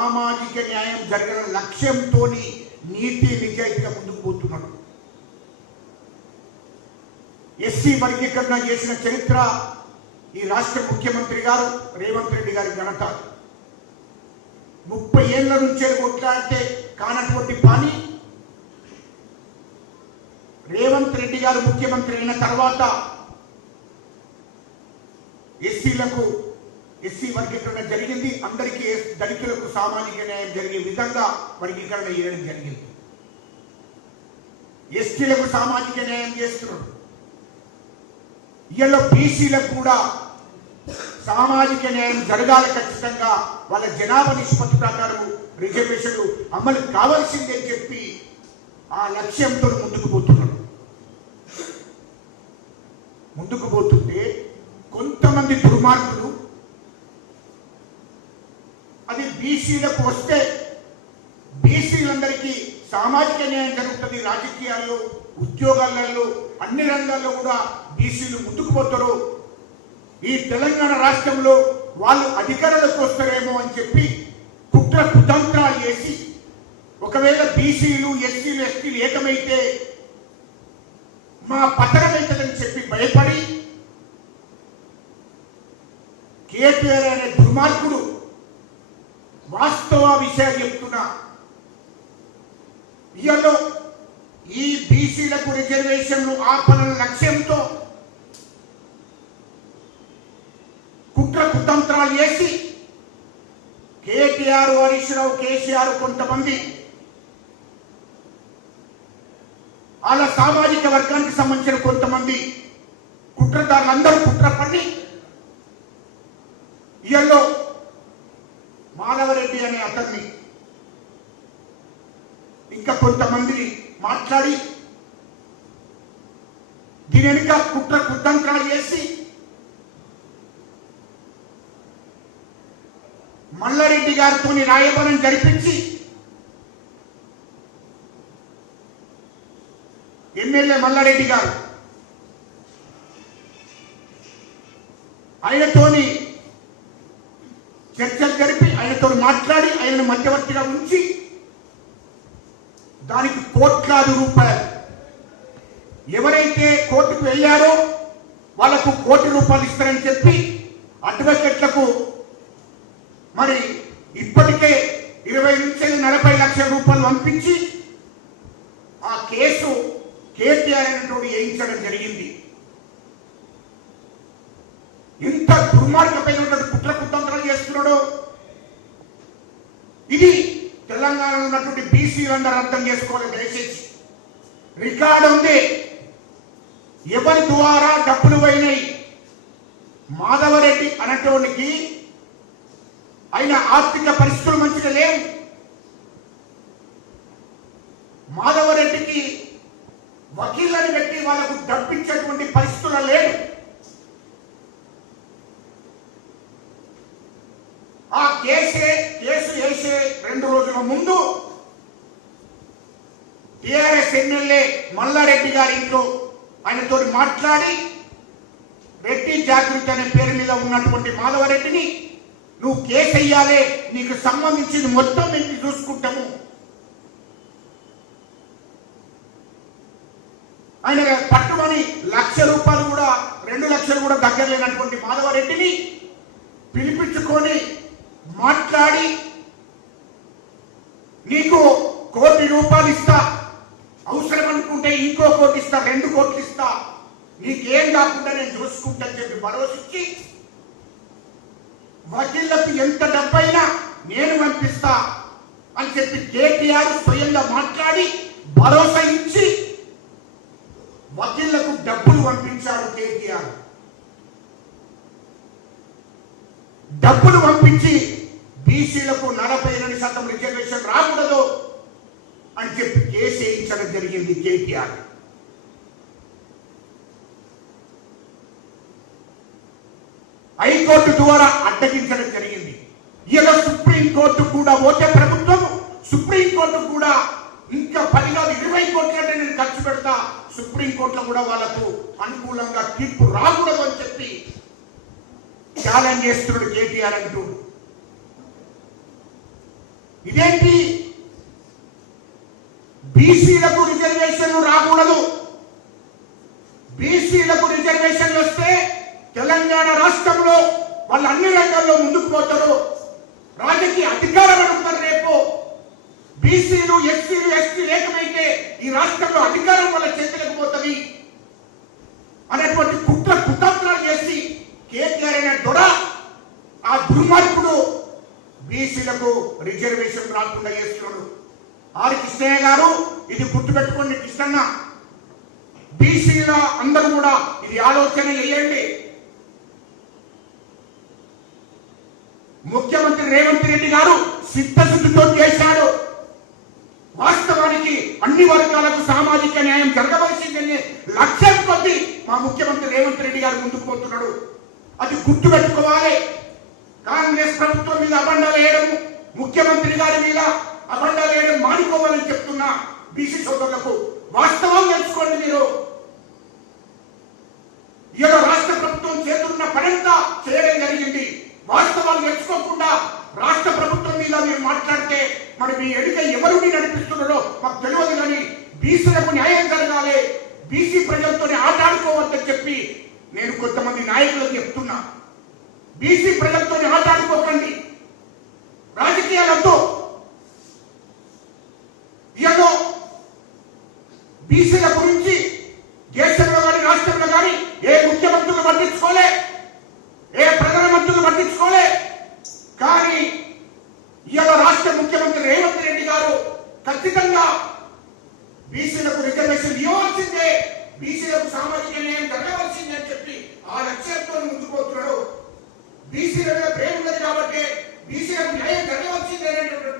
సామాజిక న్యాయం జరగన లక్ష్యంతో నీతి నిజాయితీగా ముందుకు పోతున్నాడు. ఎస్సీ వర్గీకరణ చేసిన చరిత్ర ఈ రాష్ట్ర ముఖ్యమంత్రి గారు రేవంత్ రెడ్డి గారి ఘనత. 30 ఏళ్ల నుంచే కొట్లాడితే కానటువంటి పని రేవంత్ రెడ్డి గారు ముఖ్యమంత్రి అయిన తర్వాత ఎస్సీ వర్గీకరణ జరిగింది. అందరికీ దళితులకు సామాజిక న్యాయం జరిగే విధంగా వర్గీకరణ చేయడం జరిగింది. ఎస్టీలకు సామాజిక న్యాయం చేస్తున్నాడు. ఇలా బీసీలకు కూడా సామాజిక న్యాయం జరగాలి, ఖచ్చితంగా వాళ్ళ జనాభా నిష్పత్తి ప్రకారం రిజర్వేషన్లు అమలు కావాల్సిందని చెప్పి ఆ లక్ష్యంతో ముందుకు పోతుంటే కొంతమంది దుర్మార్గులు అది బీసీలకు వస్తే బీసీలందరికీ సామాజిక న్యాయం జరుగుతుంది, రాజకీయాల్లో ఉద్యోగాలలో అన్ని రంగాల్లో కూడా బీసీలు ముందుకు పోతారు, ఈ తెలంగాణ రాష్ట్రంలో వాళ్ళు అధికారులకు వస్తారేమో అని చెప్పి కుట్ర కుతంత్రాలు చేసి ఒకవేళ బీసీలు ఎస్సీలు ఎస్టీలు ఏకమైతే మా పతనమవుతుందని చెప్పి భయపడి కేటీఆర్ అనే దుర్మార్గుడు వాస్తవ విషయాలు చెప్తున్నా ఇయలో ఈ బీసీలకు రిజర్వేషన్లు ఆపన లక్ష్యంతో కుట్ర కుతంత్రాలు చేసి కేటీఆర్, హరీష్ రావు, కేసీఆర్ కొంతమంది వాళ్ళ సామాజిక వర్గానికి సంబంధించిన కొంతమంది కుట్రదారులందరూ కుట్ర పడి ఇయల్లో మాధవరెడ్డి అనే అతన్ని ఇంకా కొంతమందిని మాట్లాడి దీని వెనుక కుట్ర కుతంత్రాలు చేసి మల్లారెడ్డి గారితో రాయబారం జరిపించి ఎమ్మెల్యే మల్లారెడ్డి గారు ఆయనతోని చర్చలు జరిపి ఆయనతో మాట్లాడి ఆయనను మధ్యవర్తిగా ఉంచి దానికి కోట్లాది రూపాయలు ఎవరైతే కోర్టుకు వెళ్ళారో వాళ్లకు ₹1 కోటి ఇస్తారని చెప్పి అడ్వకేట్లకు మరి ఇప్పటికే 20 నుంచి 40 లక్షల రూపాయలు పంపించి ఆ కేసు కేటీఆర్ అనేటువంటి వేయించడం జరిగింది. ఇంత దుర్మార్గమైన కుట్ర కుతంత్రాలు చేస్తున్నాడు. ఇది తెలంగాణలో ఉన్నటువంటి బీసీలందరూ అర్థం చేసుకోవాలి. దయచేసి రికార్డు ఉంది, ఎవరి ద్వారా డబ్బులు పోయినాయి. మాధవరెడ్డి అనేటోనికి ఆయన ఆర్థిక పరిస్థితులు మంచిగా లేవు. మాధవరెడ్డికి వకీళ్ళని పెట్టి వాళ్ళకు డబ్బించేటువంటి పరిస్థితులు లేవు. ఆ కేసు వేసే 2 రోజుల ముందు టిఆర్ఎస్ ఎమ్మెల్యే మల్లారెడ్డి గారి ఇంట్లో ఆయనతో మాట్లాడి రెడ్డి జాగృతి అనే పేరు మీద ఉన్నటువంటి మాధవరెడ్డిని నువ్వు కేసు వేయాలి, నీకు సంబంధించింది మొత్తం మేము చూసుకుంటాము, ఆయన పట్టుమని ₹1,00,000 కూడా 2 లక్షలు కూడా దగ్గర లేనటువంటి మాధవరెడ్డిని పిలిపించుకొని మాట్లాడి నీకు ₹1 కోటి ఇస్తా, అవసరం అనుకుంటే ఇంకో ₹1 కోటి ఇస్తా, ₹2 కోట్లు ఇస్తా, నీకేం కాకుండా నేను చూసుకుంటా అని చెప్పి భరోసా ఇచ్చి వకీళ్లకు ఎంత డబ్బైనా నేను పంపిస్తా అని చెప్పి కేటీఆర్ స్వయంగా మాట్లాడి భరోసా ఇచ్చి వకీళ్లకు డబ్బులు పంపించాడు. కేటీఆర్ డబ్బులు పంపించి బీసీలకు 48% రిజర్వేషన్ రాకూడదు అని చెప్పి కేసు వేయించడం జరిగింది. కేటీఆర్ హైకోర్టు ద్వారా అడ్డగించడం జరిగింది. ఇలా సుప్రీంకోర్టు కూడా పోతే ప్రభుత్వం సుప్రీంకోర్టు కూడా ఇంకా 10 కాదు 20 కోట్లంటే నేను ఖర్చు పెడతా, సుప్రీంకోర్టులో కూడా వాళ్ళకు అనుకూలంగా తీర్పు రాకూడదు అని చెప్పి ఛాలెంజ్ చేస్తున్నాడు కేటీఆర్ అంటూ. ఇదేంటి? బీసీలకు రిజర్వేషన్లు రాకూడదు, బీసీలకు రిజర్వేషన్లు వస్తే తెలంగాణ రాష్ట్రంలో వాళ్ళు అన్ని రంగాల్లో ముందుకు పోతారు, రాజకీయ అధికారం అడుగుతారు. రేపు బీసీలు ఎస్సీలు ఎస్టీలు ఏకమైతే ఈ రాష్ట్రంలో అధికారం వాళ్ళ చేతులకు పోతుంది అనేటువంటి కుతంత్రాలు చేసి కేటీఆర్ అనే దొర, ఆ దుర్మార్గుడు బీసీలకు రిజర్వేషన్ రాకుండా చేస్తున్నాడు. ఆర్ కృష్ణయ్య గారు ఇది గుర్తుపెట్టుకోండి. కృష్ణన్న, బీసీల అందరూ కూడా ఇది ఆలోచన చేయండి. ముఖ్యమంత్రి రేవంత్ రెడ్డి గారు సిద్ధశుద్ధితో చేశాడు. వాస్తవానికి అన్ని వర్గాలకు సామాజిక న్యాయం జరగవలసిందని లక్ష్యం కొద్ది మా ముఖ్యమంత్రి రేవంత్ రెడ్డి గారు ముందుకు పోతున్నాడు. అది గుర్తుపెట్టుకోవాలి. కాంగ్రెస్ ప్రభుత్వం మీద అబండాలు వేయడం, ముఖ్యమంత్రి గారి మీద అబండాలు వేయడం మానుకోవాలని చెప్తున్నా బీసీ సోదరులకు. వాస్తవం తెలుసుకోండి. మీరు ఏదో రాష్ట్ర ప్రభుత్వం చేతున్న పనంతా చేయడం జరిగింది. వాస్తవాలు తెలుసుకోకుండా రాష్ట్ర ప్రభుత్వం మీద మీరు మాట్లాడితే మరి మీ ఎడుక ఎవరిని నడిపిస్తున్నారో మాకు తెలియదు. కానీ బీసీలకు న్యాయం జరగాలి, బీసీ ప్రజలతో ఆటాడుకోవద్దని చెప్పి నేను కొంతమంది నాయకులకు చెప్తున్నా. బీసీ ప్రజలతో ఆటాడుకోకండి, రాజకీయాలతో. ఏదో బీసీల గురించి దేశంలో కానీ రాష్ట్రంలో కానీ ఏ ముఖ్యమంత్రులు పట్టించుకోలే, ఏ ప్రధానమంత్రులు పట్టించుకోలే. కానీ ఇవాళ రాష్ట్ర ముఖ్యమంత్రి రేవంత్ రెడ్డి గారు ఖచ్చితంగా బీసీలకు రిజర్వేషన్ ఇవ్వాల్సిందే, బీసీలకు సామాజిక న్యాయం జరగవలసిందే అని చెప్పి ఆ లక్ష్యంతో ముందుకు పోతున్నాడు. బీసీల మీద ప్రేమ ఉన్నది కాబట్టి బీసీలకు న్యాయం జరగవలసిందే అనేటువంటి